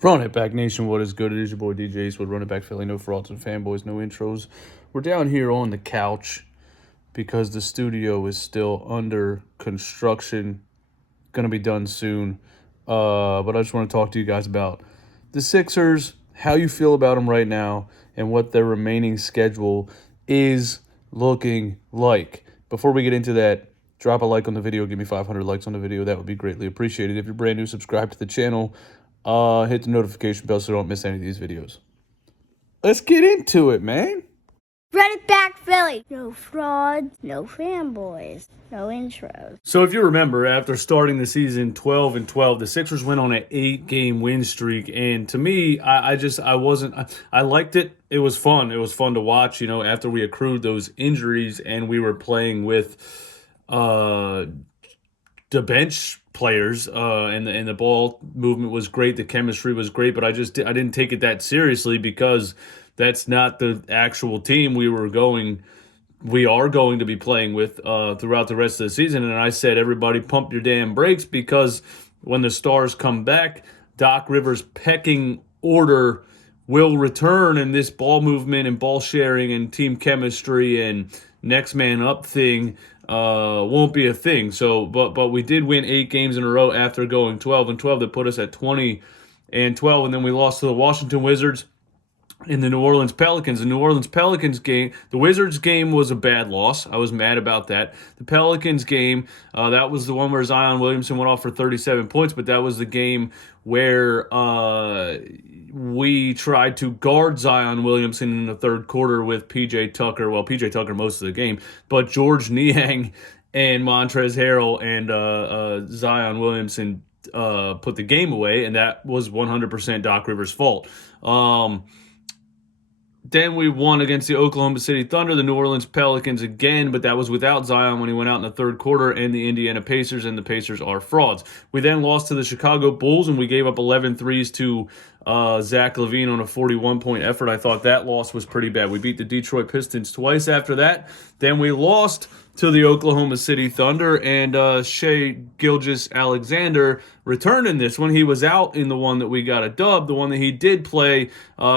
Run it back, Nation. What is good? It is your boy DJ Eastwood. Run it back, Philly. No frauds and fanboys, no intros. We're down here on the couch because the studio is still under construction. Gonna be done soon. But I just want to talk to you guys about the Sixers, how you feel about them right now, and what their remaining schedule is looking like. Before we get into that, drop a like on the video. Give me 500 likes on the video. That would be greatly appreciated. If you're brand new, subscribe to the channel. Hit the notification bell so you don't miss any of these videos. Let's get into it, man. Run it back, Philly. No frauds, no fanboys, no intros. So if you remember, after starting the season 12-12, the Sixers went on an 8-game win streak, and to me, I liked it. It was fun. It was fun to watch. After we accrued those injuries and we were playing with the bench players, and the ball movement was great. The chemistry was great, but I didn't take it that seriously because that's not the actual team we are going to be playing with throughout the rest of the season. And I said, everybody pump your damn brakes, because when the stars come back, Doc Rivers' pecking order will return, and this ball movement and ball sharing and team chemistry and next man up thing won't be a thing. So, but we did win 8 games in a row after going 12-12. That put us at 20-12, and then we lost to the Washington Wizards in the New Orleans Pelicans. The New Orleans Pelicans game, the Wizards game was a bad loss. I was mad about that. The Pelicans game, that was the one where Zion Williamson went off for 37 points, but that was the game where we tried to guard Zion Williamson in the third quarter with P.J. Tucker. Well, P.J. Tucker most of the game, but George Niang and Montrezl Harrell and Zion Williamson put the game away, and that was 100% Doc Rivers' fault. Then we won against the Oklahoma City Thunder, the New Orleans Pelicans again, but that was without Zion when he went out in the third quarter, and the Indiana Pacers, and the Pacers are frauds. We then lost to the Chicago Bulls, and we gave up 11 threes to Zach LaVine on a 41-point effort. I thought that loss was pretty bad. We beat the Detroit Pistons twice after that. Then we lost to the Oklahoma City Thunder, and Shai Gilgeous-Alexander returned in this one. He was out in the one that we got a dub. The one that he did play,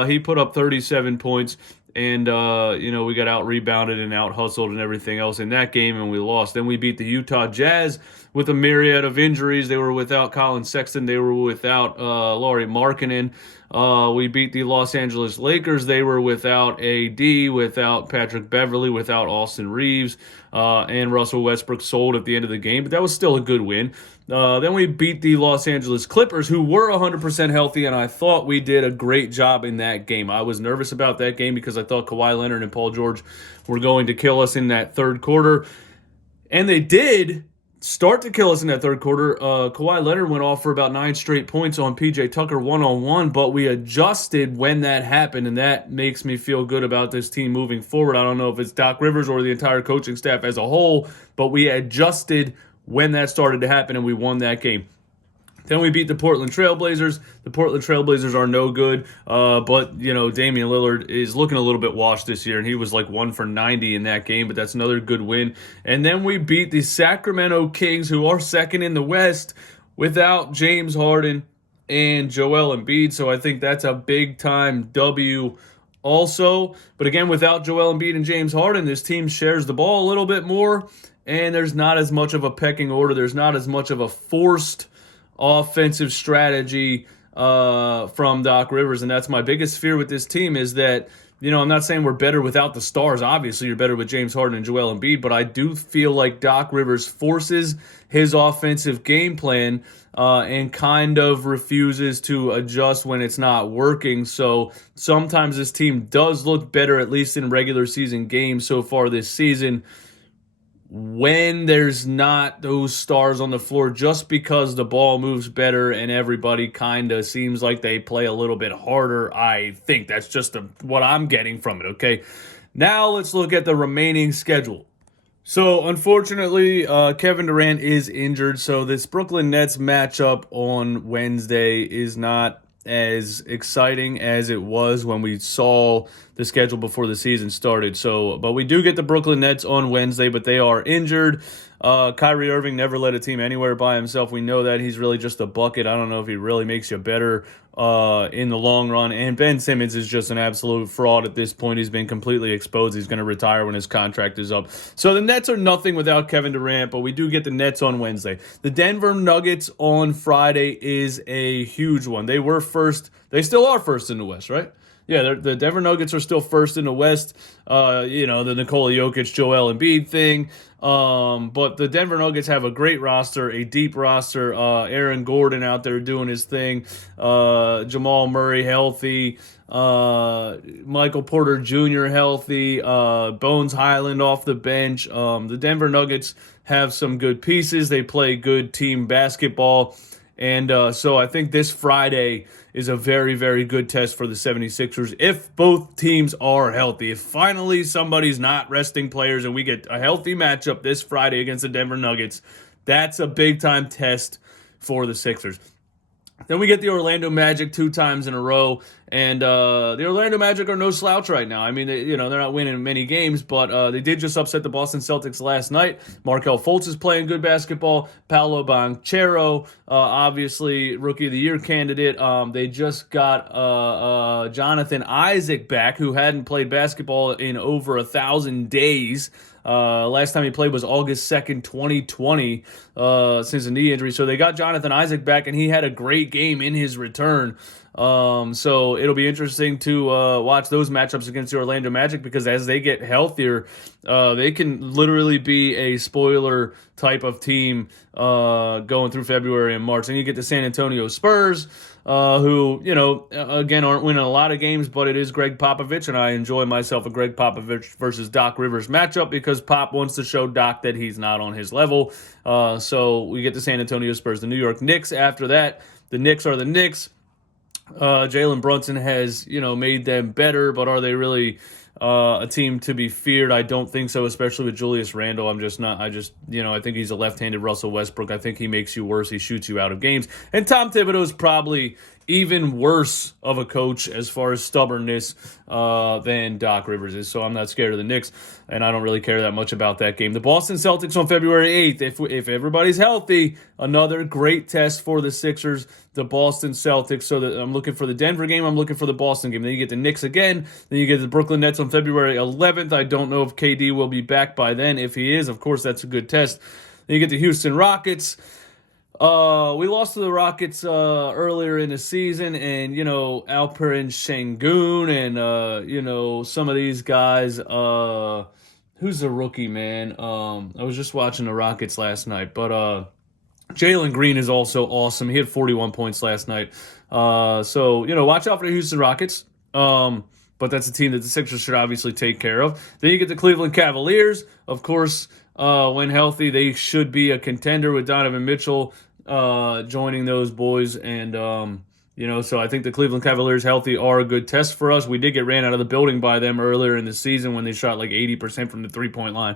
he put up 37 points, and we got out-rebounded and out-hustled and everything else in that game, and we lost. Then we beat the Utah Jazz with a myriad of injuries. They were without Colin Sexton. They were without Lauri Markkanen. We beat the Los Angeles Lakers. They were without AD, without Patrick Beverley, without Austin Reeves, and Russell Westbrook sold at the end of the game, but that was still a good win. Then we beat the Los Angeles Clippers, who were 100% healthy, and I thought we did a great job in that game. I was nervous about that game because I thought Kawhi Leonard and Paul George were going to kill us in that third quarter, and they did start to kill us in that third quarter. Kawhi Leonard went off for about 9 straight points on P.J. Tucker one-on-one, but we adjusted when that happened, and that makes me feel good about this team moving forward. I don't know if it's Doc Rivers or the entire coaching staff as a whole, but we adjusted when that started to happen, and we won that game. Then we beat the Portland Trailblazers. The Portland Trailblazers are no good, but, Damian Lillard is looking a little bit washed this year, and he was like 1 for 90 in that game, but that's another good win. And then we beat the Sacramento Kings, who are second in the West, without James Harden and Joel Embiid, so I think that's a big-time W also. But again, without Joel Embiid and James Harden, this team shares the ball a little bit more, and there's not as much of a pecking order. There's not as much of a forced offensive strategy from Doc Rivers, and that's my biggest fear with this team is that, I'm not saying we're better without the stars. Obviously, you're better with James Harden and Joel Embiid, but I do feel like Doc Rivers forces his offensive game plan and kind of refuses to adjust when it's not working. So sometimes this team does look better, at least in regular season games so far this season, when there's not those stars on the floor, just because the ball moves better and everybody kind of seems like they play a little bit harder. I think that's just what I'm getting from it, okay? Now let's look at the remaining schedule. So, unfortunately, Kevin Durant is injured, so this Brooklyn Nets matchup on Wednesday is not as exciting as it was when we saw the schedule before the season started. So, but we do get the Brooklyn Nets on Wednesday, but they are injured. Kyrie Irving never led a team anywhere by himself. We know that he's really just a bucket. I don't know if he really makes you better in the long run. And Ben Simmons is just an absolute fraud at this point. He's been completely exposed. He's going to retire when his contract is up. So the Nets are nothing without Kevin Durant, but we do get the Nets on Wednesday. The Denver Nuggets on Friday is a huge one. They were first. They still are first in the West, right? Yeah, the Denver Nuggets are still first in the West. The Nikola Jokic, Joel Embiid thing. But the Denver Nuggets have a great roster, a deep roster. Aaron Gordon out there doing his thing. Jamal Murray healthy. Michael Porter Jr. healthy. Bones Highland off the bench. The Denver Nuggets have some good pieces. They play good team basketball. And so I think this Friday is a very, very good test for the 76ers if both teams are healthy. If finally somebody's not resting players and we get a healthy matchup this Friday against the Denver Nuggets, that's a big-time test for the Sixers. Then we get the Orlando Magic 2 times in a row, and the Orlando Magic are no slouch right now. I mean, they're not winning many games, but they did just upset the Boston Celtics last night. Markelle Fultz is playing good basketball. Paolo Banchero, obviously Rookie of the Year candidate. They just got Jonathan Isaac back, who hadn't played basketball in over 1,000 days. Last time he played was August 2nd, 2020, since a knee injury. So they got Jonathan Isaac back, and he had a great game in his return. So it'll be interesting to watch those matchups against the Orlando Magic, because as they get healthier, they can literally be a spoiler type of team going through February and March. And you get the San Antonio Spurs, who, again, aren't winning a lot of games, but it is Greg Popovich, and I enjoy myself a Greg Popovich versus Doc Rivers matchup because Pop wants to show Doc that he's not on his level. So we get the San Antonio Spurs. The New York Knicks after that. The Knicks are the Knicks. Jalen Brunson has, made them better, but are they really a team to be feared? I don't think so, especially with Julius Randle. I think he's a left-handed Russell Westbrook. I think he makes you worse. He shoots you out of games. And Tom Thibodeau is probably even worse of a coach as far as stubbornness than Doc Rivers is. So I'm not scared of the Knicks, and I don't really care that much about that game. The Boston Celtics on February 8th. If everybody's healthy, another great test for the Sixers, the Boston Celtics. So I'm looking for the Denver game. I'm looking for the Boston game. Then you get the Knicks again. Then you get the Brooklyn Nets on February 11th. I don't know if KD will be back by then. If he is, of course, that's a good test. Then you get the Houston Rockets. We lost to the Rockets earlier in the season, and, Alperen Şengün and, some of these guys. Who's the rookie, man? I was just watching the Rockets last night, but Jalen Green is also awesome. He had 41 points last night. So, watch out for the Houston Rockets. But that's a team that the Sixers should obviously take care of. Then you get the Cleveland Cavaliers. Of course, when healthy, they should be a contender with Donovan Mitchell joining those boys. And, so I think the Cleveland Cavaliers healthy are a good test for us. We did get ran out of the building by them earlier in the season when they shot like 80% from the three-point line.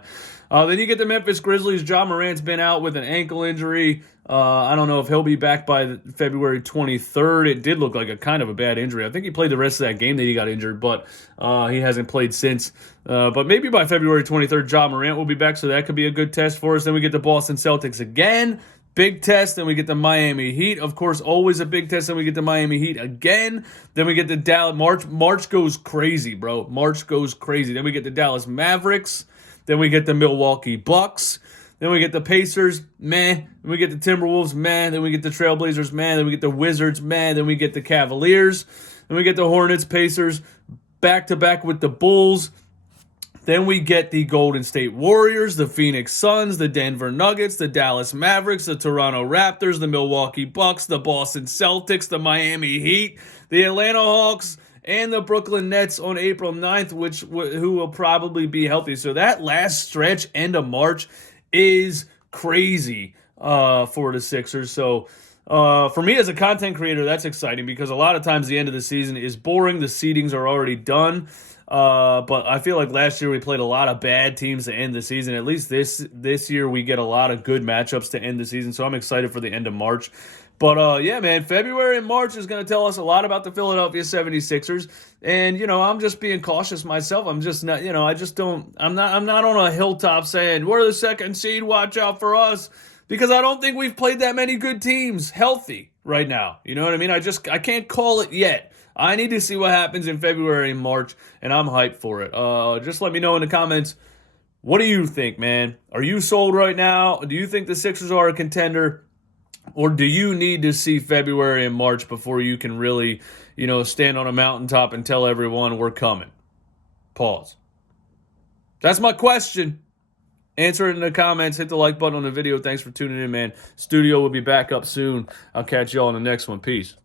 Then you get the Memphis Grizzlies. Ja Morant's been out with an ankle injury. I don't know if he'll be back by February 23rd. It did look like a kind of a bad injury. I think he played the rest of that game that he got injured, but he hasn't played since. But maybe by February 23rd, Ja Morant will be back, so that could be a good test for us. Then we get the Boston Celtics again. Big test. Then we get the Miami Heat. Of course, always a big test. Then we get the Miami Heat again. Then we get the Dallas. March goes crazy, bro. March goes crazy. Then we get the Dallas Mavericks. Then we get the Milwaukee Bucks. Then we get the Pacers, meh. Then we get the Timberwolves, meh. Then we get the Trailblazers, meh. Then we get the Wizards, meh. Then we get the Cavaliers. Then we get the Hornets, Pacers, back-to-back with the Bulls. Then we get the Golden State Warriors, the Phoenix Suns, the Denver Nuggets, the Dallas Mavericks, the Toronto Raptors, the Milwaukee Bucks, the Boston Celtics, the Miami Heat, the Atlanta Hawks, and the Brooklyn Nets on April 9th, who will probably be healthy. So that last stretch, end of March, is crazy for the Sixers. So for me as a content creator, that's exciting because a lot of times the end of the season is boring. The seedings are already done. But I feel like last year we played a lot of bad teams to end the season. At least this year we get a lot of good matchups to end the season. So I'm excited for the end of March. But yeah, man, February and March is going to tell us a lot about the Philadelphia 76ers. And, I'm just being cautious myself. I'm just not, I just don't, I'm not on a hilltop saying, we're the second seed, watch out for us. Because I don't think we've played that many good teams healthy right now. You know what I mean? I can't call it yet. I need to see what happens in February and March, and I'm hyped for it. Just let me know in the comments. What do you think, man? Are you sold right now? Do you think the Sixers are a contender? Or do you need to see February and March before you can really, stand on a mountaintop and tell everyone we're coming? Pause. That's my question. Answer it in the comments. Hit the like button on the video. Thanks for tuning in, man. Studio will be back up soon. I'll catch y'all on the next one. Peace.